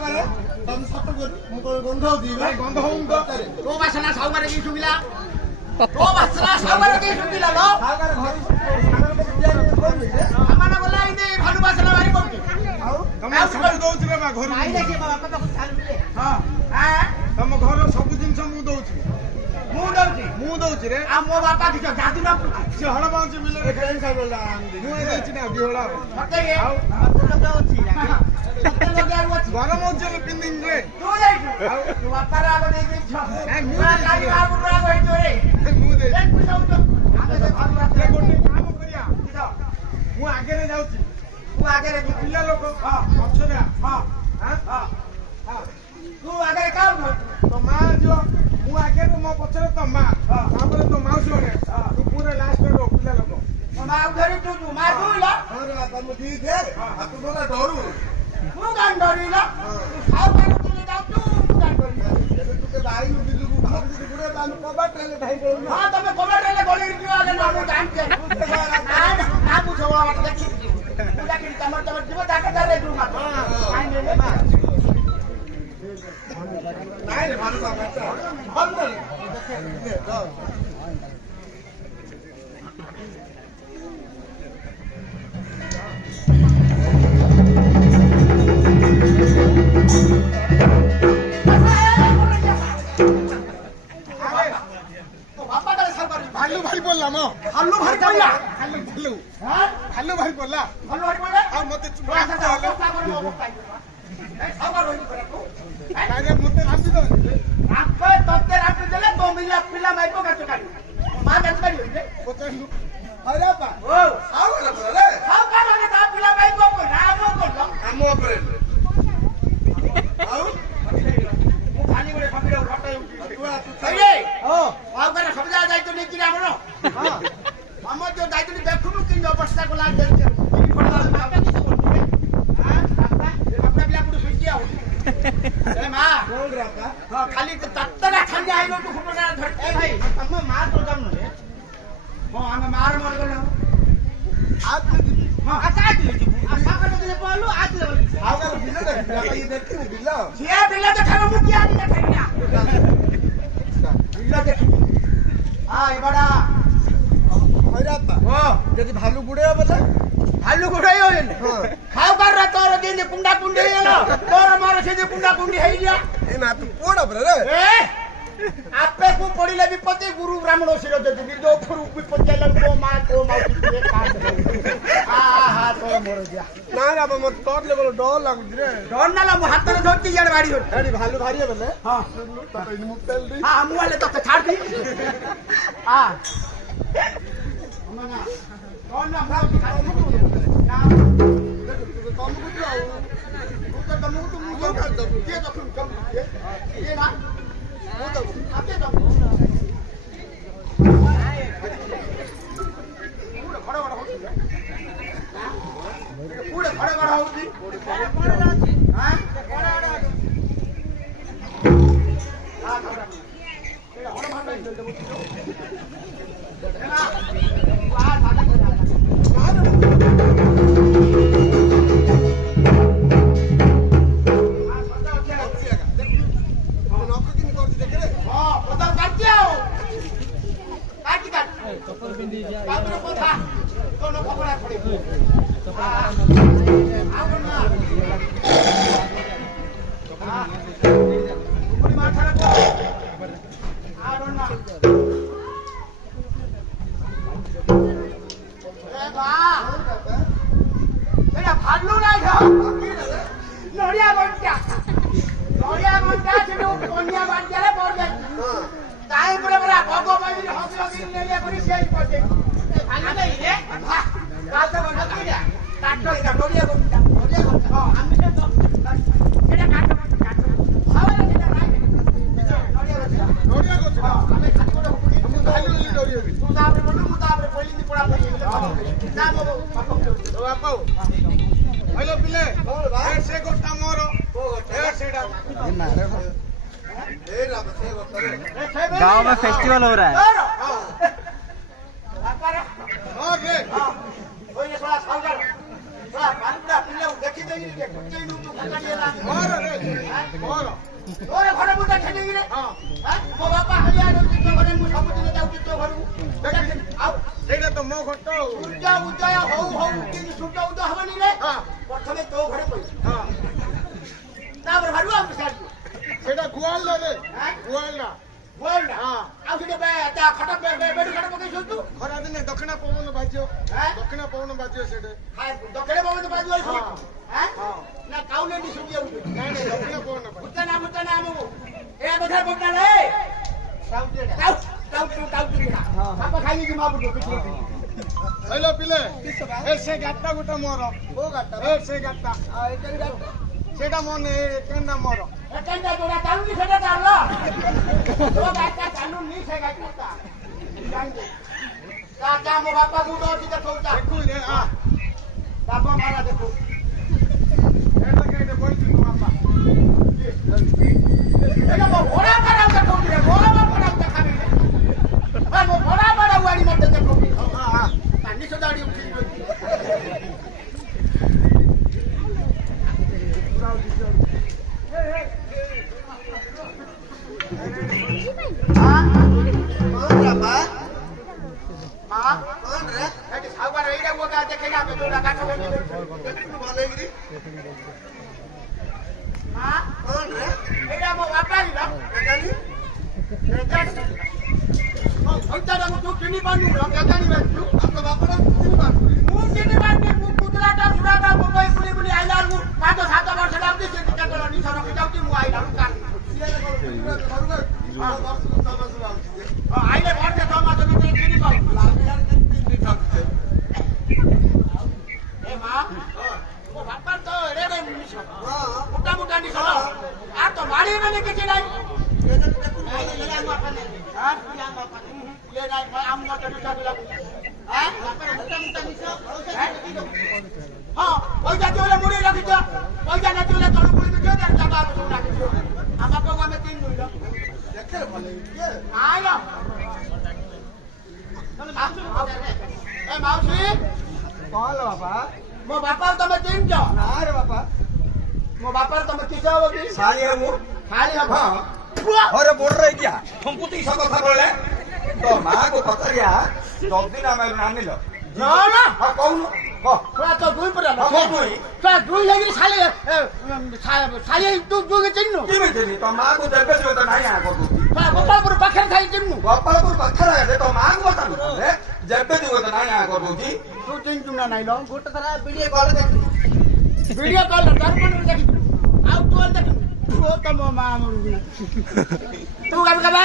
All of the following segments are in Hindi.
ସାଉବାରେ ତମେ ସତ କରି ମୁଁ କଣ ଗନ୍ଧ ହଉଛି ଭାଇ ଗନ୍ଧ ହଉନି ତ ତୋ ବାସନା ସାଉବାରେ କି ଶୁଭିଲା ତୋ ବାସନା ସାଉବାରେ କି ଶୁଭିଲା ଲୋ ସାଉବାରେ ଘର ସାଉବାରେ କରିବି ସାମାନ ଗଲା ଇନେ ଭାଲୁ ବାସନା ଭାରି କରୁଛି ଆଉ ତମେ ସବୁ ଦଉଛ ରେ ମା ଘର ନାଇଁ ଦେଖି ବାପା ତ ଛାଡିଲେ ହଁ ତମ ଘର ସବୁ ଜିନିଷ ମୁଁ ଦଉଛି ରେ आ मो बापा की जादू ना से हळ बांचे मिले रे खेल साइड ला मु ए देछि ना बिहोळा मते ये आ तो लगा होछि सत्य लगा होछि गरम होछि पिंदिन रे तू जाई तू बापा रा आगो दे छि ए मु गाड़ी आगो रा आगो हेतो रे मु दे ए पुछौ तो आगे से भालू रे गोटे काम करिया मु आगे रे जाउछि तू आगे रे पिल्ला लोक हां पछरे हां हां हां तू आगे रे काम तो मां जो मु आगे रे मो पछरे तो मां तापर तो माउसी होने तू पूरे लास्ट रो पिल्ला लोक मां उधर तू मां तू ला अरे बाबा मु ठीक है आ तू बोला डरू मु गान डरीला तू साव कर तू जाऊ तू गान डरी तू के भाई बिजू को भाग दे गुड़े बान कबाट रे भाई डरू हां तमे कबाट रे गोली क्यों आगे ना मु जान के ना पूछो वाला देखि पूरा कि तमर तमर जीव जाके जा रे तू मत आई ले मां नहीं रे भानु बाबा हम नहीं ले तो भालू भाई बोलला मो हल्लू भाई बोलला भालू भालू हां भालू भाई बोलला हल्लू भाई बोलला आ मते चुप ए सागर रोई करे तू आगे मते राती दो आपे तोते राती देले तो मिला पिला माइको का चकाई मां का चकाई होइले पचास अरे बा ओ आओ ना बोले हाउ का माने ता पिला माइको को रामो को हमो पर आओ मु खाली बड़े खबिर घटाई उठी तू अरे ओ आउ करे सब जा जाई तो नहीं कि हमरो हां हम जो जाई तो देखुनु कि अवस्था को लाग जाई कि पड़ला बापा की बोल हां बापा अपना बिला पुडू फिटिया हो ए मां बोल रहा का हां खाली तत्तरा खाली आइलो तो फुटना धर ए भाई हम मार तो जाम रे हां हम मार मर गलो आप हां आका दिले जी आका कर दिले बोलू आज ले आओ कर बिल्ला देख ये देखते हो बिल्ला ये बिल्ला तो खाना मुकिया नहीं देखिया बिल्ला देखी हां ये बड़ा अरे बा ओ यदि भालू गुड़े बोले भालू गुड़ाई होइल खाओ कर रा तोर दिन कुंडा कुंडी हेलो तोर मार से कुंडा कुंडी हेइया ए ना तू पोड़ा बरे रे ए आपे को पड़िले विपत्ति गुरु ब्राह्मण शिरो जति जो फुरु विपत्ति लन को मा के काट आ हा तो मोर दिया ना रे बाबा मत तोड़ ले बोलो डर लागु रे डर ना ला हाथ रे धरती यार बाड़ी हो अरे भालू भारी है बोले हां तो इन मुख तेल दी हां हम वाले तो छाड़ दी हां मना कौन ना भाव ना कम कुछ आओ तो कम तो मुंह कर दो ये तो कम ये ना वो तो आते तो पूरे खड़े खड़ा होती हां भालू ना नड़िया बंटा से कन्या बांटा रे पड़ जाए ताई पुरा पुरा भगवान हंस हंस ले ले करी सेज पड़े भालू नहीं रे काल तो बंटा की रे काटो इटा नड़िया बंटा हां हम से तो एटा काटो हावले एटा राई नड़िया को हमें खाली को हम भालू ले नड़िया भी तू तापरे बोलू मु तापरे पहली दी पड़ा पड़ी ना बाबू बापू हेलो पिले ए से गोटा मोर ए सेडा गांव में फेस्टिवल हो रहा है हां रे ओए थोड़ा सावधान थोड़ा पानी पिले देखी दे के कुछ नहीं तू खाली ला मार रे ତୋର ଘର ମୁଁ ଦେଖିନି କିରେ ହଁ ମୋ ବାପା ହାଲିଆ ରହୁଛି ତୋ ଘରେ ମୁଁ ସବୁଦିନ ଯାଉଛି ତୋ ଘରକୁ ଆଉ ସେଇଟା ତ ମୋ ଘର ତ ଆଉ। ସୂର୍ଯ୍ୟ ଉଦୟ ହଉ ହଉ କିନ୍ତୁ ସୂର୍ଯ୍ୟ ଉଦୟ ହବନି ରେ ହଁ ପ୍ରଥମେ ତୋ ଘରେ ପଇସା ହଁ ତାପରେ ଭାବିବ ଆମେ ଛାଡ଼ିବୁ ସେଇଟା ଗୁଆଳ ରେ ଗୁଆଳ ବୋଲଟା ହଁ। ଆଉ ସେଠି ତା ଖଟ ବେଡି ଖଟ ପକେଇ ଶୋଉଛୁ ଖରାଦିନେ ଦକ୍ଷିଣ ପବନ ବାଜିବ ଦକ୍ଷିଣ ପବନ ବାଜିବ ସେଇଟା ଦକ୍ଷିଣ ପବନ ବାଜିବ ହଁ ହଁ ନା କାଉଲେଣ୍ଡି ଶୁକି ଯାଉଛି ନାଇଁ ନାଇଁ ଦକ୍ଷିଣ ପବନ ବାଜିବ ଭୁତନା ଆମକୁ ଏ କଥା ପଡିଲା ରେ ବାପା ଖାଇକି ମାବୁଛୁ କିଛି ହଇଲ ପିଲେ ଏ ସେ ଗାଟା ଗୋଟେ ମୋର କୋଉ ଗାଟା ଏ ସେ ଗାଟା ସେଇଟା ମନେ କେନା ମୋର ଏକାନ୍ତା ଯୋଡା ଚାଲୁନି ସେଟା ଚାଲ ତୋ ଗାଟା ଚାଲୁନି ସେ ଗାଟା ତା ମୋ ବାପା ଗୁଡ ଅଛି ଦେଖଉତା ଦେଖୁ ରେ ଆ ବାପ ମାରା ଦେଖୁ ଏଟା କେଟେ ବଇଛି ତୋ ବାପା ଏଟା ମୋ ଭଡା ପାରା ଦେଖଉତି ରେ ମୋ ବାପା ଦେଖାବି ମୋ ଭଡା ପାରା ଉଆଡି ମତେ ଦେଖଉତି କାନି ସଦାଡି ଉଠି ଆଇଲେ ଘରକେ ଜମା ଜମି ଚିନି ପାଉ ଏ ମା ମୋ ବାପା ତ ଏଡେ ମିଛ ମୋଟା ମୋଟା ନିଶ আর তো বাড়ি মানে কিছু নাই হ্যাঁ পয়সা চলে মুড়ি রাখিছ পয়সা না চলে তলু মুড়ি দিছ জায়গা রাখিছ আমাকে আমি তিন নইল দেখতে ভালো আইলো এ মাউসি कौन लो बापा ମୋ ବାପା ତମେ ଚିହ୍ନିଛ ना रे बापा ମୋ ବାପାର ତମେ କିସ ହବ କି साली है वो ଖାଲି ହବ अरे बोल रहे क्या तुमको तो सब कथा बोले तो माँ को पकड़िया 10 दिन हमें नानी लो ନା ନା हाँ कौन हो ପୁରା ତ ଦୁଇ ପୁରା हाँ कौन हुई ପୁରା ଦୁଇ ହେଇକି ଶାଲି ଶାଲି ତୁ ଦୁଇ ଚିହ୍ନୁ की में थी तो माँ को देवे जो तो नहीं आया को तू ପୁରା ଗୋପାଳପୁର ପାଖରେ ଥାଇ ଚିହ୍ନୁ गोपालपुर पत्थर है तो माँ को बता दो जेबे जो तो नहीं आया को तू जी ତୁ ଚିହ୍ନୁ ନା ନାଇଁ ଲ ଗୋଟେ ଥର ଭିଡିଓ କଲ୍ ଦେଖିଲି ଭିଡିଓ କଲ୍ ଦର୍ପଣରେ ଦେଖିଛୁ ଆଉ ତୁ ଦେଖିଛୁ ତୁ ତମ ମା ମରୁଛି ତୁ ଗାବି ଗାବା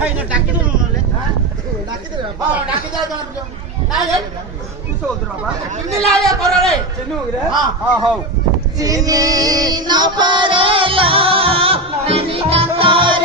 ଭାଇ ନା ଡାକି ଦଉନ ନହେଲେ ଡାକିଦେବେ ହଁ ଡାକି ଦେ ନାଇଁ ତୁ ସୋଦର ବାବା ଚିହ୍ନି ଲାଏ କରରେ ଚିହ୍ନୁ ରେ ହଁ ହଁ ହଉ चिनी न परेला नैनी कंकार